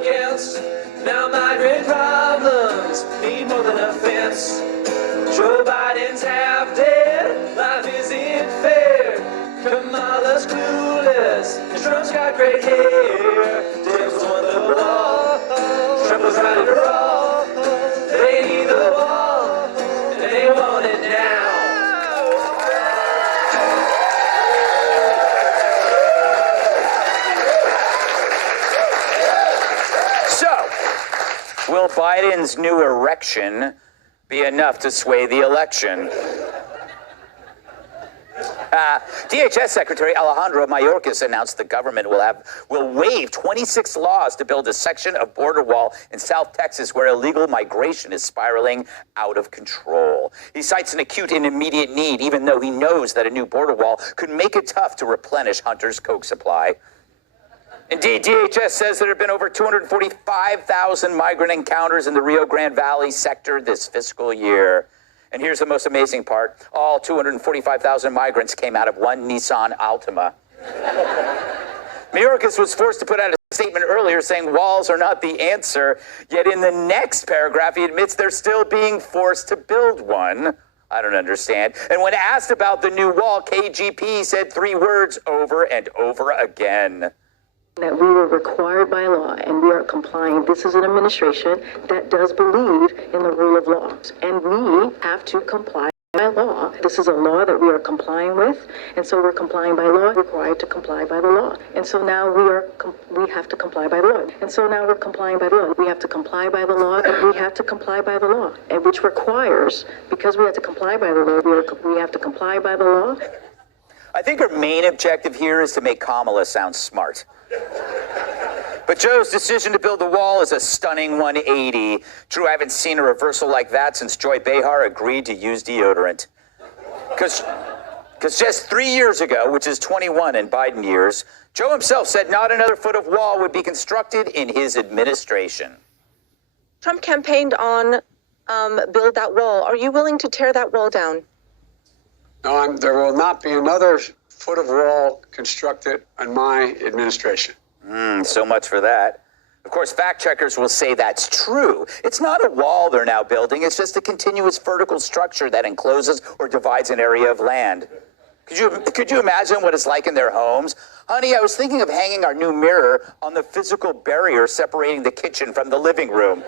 against. Now migrant problems need more than a fence. Joe Biden's half dead, life isn't fair. Kamala's clueless, and Trump's got great hair. Dems want the wall, Trump was right to roll. They need the wall, and they want it now. So, will Biden's new erection be enough to sway the election? DHS Secretary Alejandro Mayorkas announced the government will waive 26 laws to build a section of border wall in South Texas where illegal migration is spiraling out of control. He cites an acute and immediate need, even though he knows that a new border wall could make it tough to replenish Hunter's coke supply. Indeed, DHS says there have been over 245,000 migrant encounters in the Rio Grande Valley sector this fiscal year. And here's the most amazing part. All 245,000 migrants came out of one Nissan Altima. Mayorkas was forced to put out a statement earlier saying walls are not the answer, yet in the next paragraph he admits they're still being forced to build one. I don't understand. And when asked about the new wall, KGP said 3 words over and over again. That we were required by law and we are complying. This is an administration that does believe in the rule of law, and we have to comply by law. This is a law that we are complying with, and so we're complying by law, required to comply by the law. And so now we have to comply by the law. And so now we're complying by the law. We have to comply by the law, and we have to comply by the law, and which requires, because we have to comply by the law, we have to comply by the law. I think our main objective here is to make Kamala sound smart. But Joe's decision to build the wall is a stunning 180. True, I haven't seen a reversal like that since Joy Behar agreed to use deodorant. Because just 3 years ago, which is 21 in Biden years, Joe himself said not another foot of wall would be constructed in his administration. Trump campaigned on build that wall. Are you willing to tear that wall down? No, there will not be another foot of wall constructed in my administration. So much for that. Of course, fact checkers will say that's true. It's not a wall they're now building. It's just a continuous vertical structure that encloses or divides an area of land. Could you imagine what it's like in their homes? Honey, I was thinking of hanging our new mirror on the physical barrier separating the kitchen from the living room.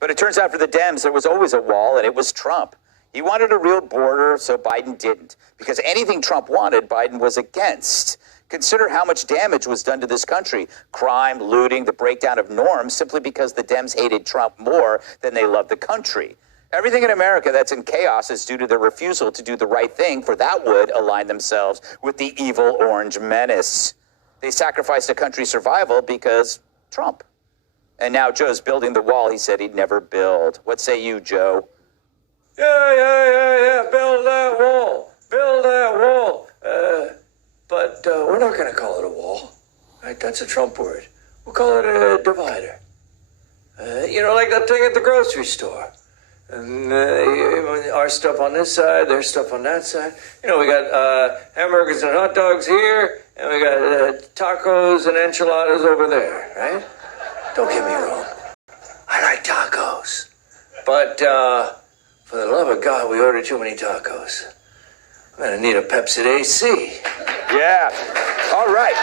But it turns out for the Dems, there was always a wall, and it was Trump. He wanted a real border, so Biden didn't. Because anything Trump wanted, Biden was against. Consider how much damage was done to this country. Crime, looting, the breakdown of norms, simply because the Dems hated Trump more than they loved the country. Everything in America that's in chaos is due to their refusal to do the right thing, for that would align themselves with the evil orange menace. They sacrificed the country's survival because Trump. And now Joe's building the wall he said he'd never build. What say you, Joe? Yeah, build that wall. Build that wall. But we're not going to call it a wall. Right? That's a Trump word. We'll call it a divider. Like that thing at the grocery store. And our stuff on this side, their stuff on that side. We got hamburgers and hot dogs here, and we got tacos and enchiladas over there, right? Don't get me wrong. I like tacos. But for the love of God, we ordered too many tacos. I'm going to need a Pepsi AC. Yeah. All right.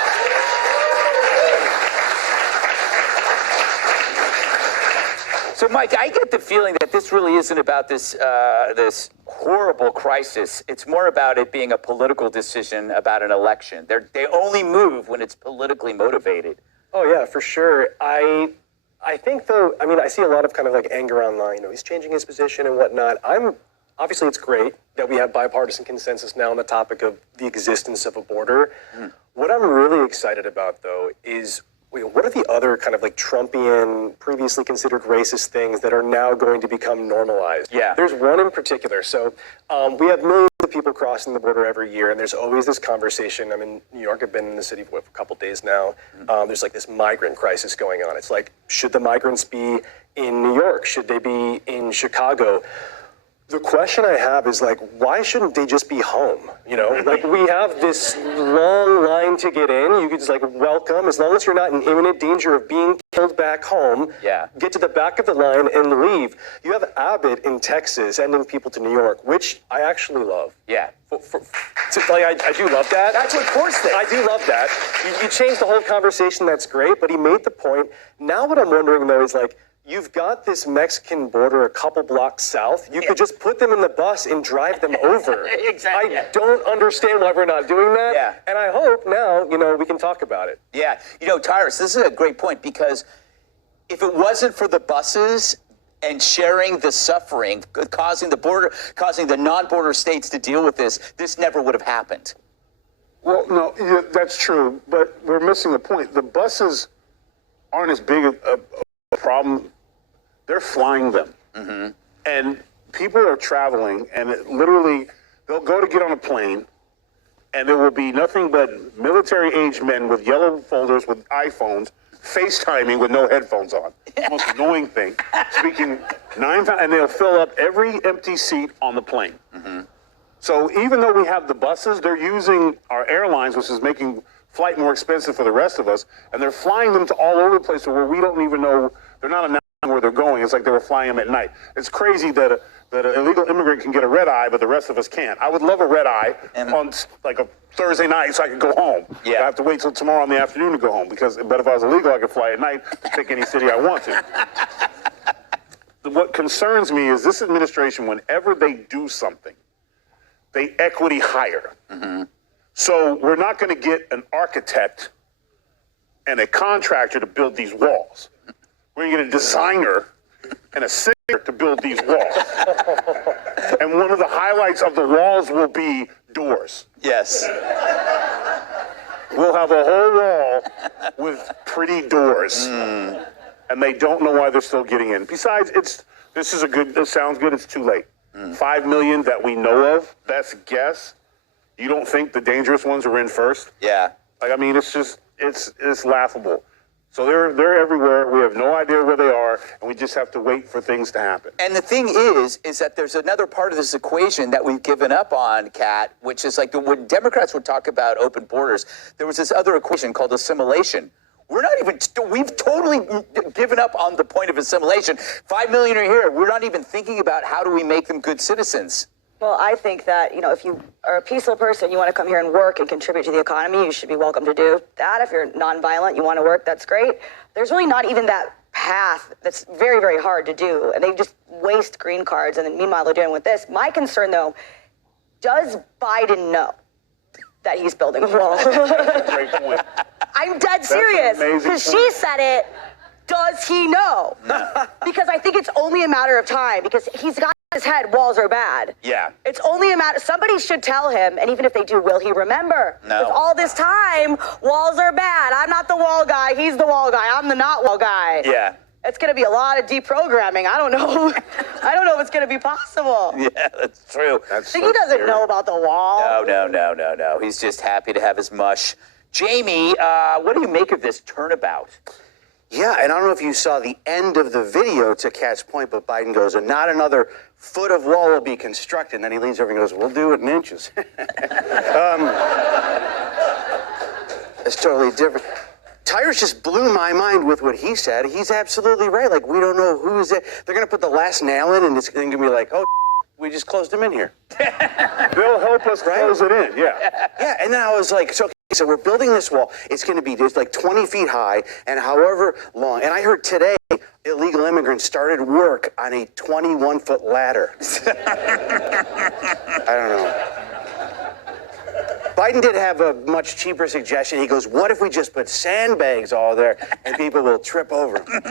So, Mike, I get the feeling that this really isn't about this horrible crisis. It's more about it being a political decision about an election. They only move when it's politically motivated. Oh, yeah, for sure. I think, though, I see a lot of kind of like anger online. He's changing his position and whatnot. Obviously, it's great that we have bipartisan consensus now on the topic of the existence of a border. What I'm really excited about, though, is what are the other kind of like Trumpian, previously considered racist things that are now going to become normalized? Yeah. There's one in particular. So we have millions of people crossing the border every year, and there's always this conversation. I'm in New York. I've been in the city for a couple days now. There's like this migrant crisis going on. It's like, should the migrants be in New York? Should they be in Chicago? The question I have is, like, why shouldn't they just be home? Like, we have this long line to get in. You could just, like, welcome, as long as you're not in imminent danger of being killed back home, get to the back of the line and leave. You have Abbott in Texas sending people to New York, which I actually love. Yeah. I do love that. That's what Force thinks. I do love that. You changed the whole conversation, that's great, but he made the point. Now what I'm wondering, though, is like, you've got this Mexican border a couple blocks south. You could just put them in the bus and drive them over. Exactly. I don't understand why we're not doing that. Yeah. And I hope now, we can talk about it. Yeah. Tyrus, this is a great point, because if it wasn't for the buses and sharing the suffering, causing the non-border states to deal with this never would have happened. Well, no, that's true, but we're missing the point. The buses aren't as big a problem. They're flying them. Mm-hmm. And people are traveling, and they'll go to get on a plane, and there will be nothing but military-aged men with yellow folders with iPhones, FaceTiming with no headphones on. Most annoying thing. Speaking 9 times, and they'll fill up every empty seat on the plane. Mm-hmm. So even though we have the buses, they're using our airlines, which is making flight more expensive for the rest of us, and they're flying them to all over the place where we don't even know, they're not announcing where they're going. It's like they were flying them at night. It's crazy that an illegal immigrant can get a red eye, but the rest of us can't. I would love a red eye on like a Thursday night so I could go home. Yeah. I have to wait till tomorrow in the afternoon to go home, but if I was illegal, I could fly at night to pick any city I want to. What concerns me is this administration, whenever they do something, they equity hire. Mm-hmm. So we're not going to get an architect and a contractor to build these walls. We're going to get a designer and a singer to build these walls. And one of the highlights of the walls will be doors. Yes. We'll have a whole wall with pretty doors. Mm. And they don't know why they're still getting in. Besides, this sounds good, it's too late. 5 million that we know of, that's a guess. You don't think the dangerous ones are in first? Yeah. It's laughable. So they're everywhere. We have no idea where they are, and we just have to wait for things to happen. And the thing is that there's another part of this equation that we've given up on, Kat, which is like when Democrats would talk about open borders, there was this other equation called assimilation. We've totally given up on the point of assimilation. 5 million are here. We're not even thinking about how do we make them good citizens. Well, I think that, if you are a peaceful person, you want to come here and work and contribute to the economy, you should be welcome to do that. If you're nonviolent, you want to work, that's great. There's really not even that path that's very, very hard to do. And they just waste green cards. And then meanwhile, they're doing with this. My concern, though, does Biden know that he's building a wall? Great point. I'm dead serious. Because she said it. Does he know? No. Because I think it's only a matter of time. Because he's got his head, walls are bad. Yeah. It's only a matter, somebody should tell him, and even if they do, will he remember? No. Because all this time, walls are bad. I'm not the wall guy, he's the wall guy, I'm the not wall guy. Yeah. It's gonna be a lot of deprogramming. I don't know. I don't know if it's gonna be possible. Yeah, that's true. So he doesn't know about the wall. No. He's just happy to have his mush. Jamie, what do you make of this turnabout? Yeah, and I don't know if you saw the end of the video to Kat's point, but Biden goes, and not another foot of wall will be constructed. And then he leans over and goes, we'll do it in inches. It's totally different. Tyrus just blew my mind with what he said. He's absolutely right. Like, we don't know who is it. They're going to put the last nail in, and it's going to be like, oh, we just closed him in here. They'll help us close it in, yeah. Yeah, and then I was like, so we're building this wall. It's going to be just like 20 feet high and however long. And I heard today illegal immigrants started work on a 21-foot ladder. I don't know. Biden did have a much cheaper suggestion. He goes, what if we just put sandbags all there and people will trip over them?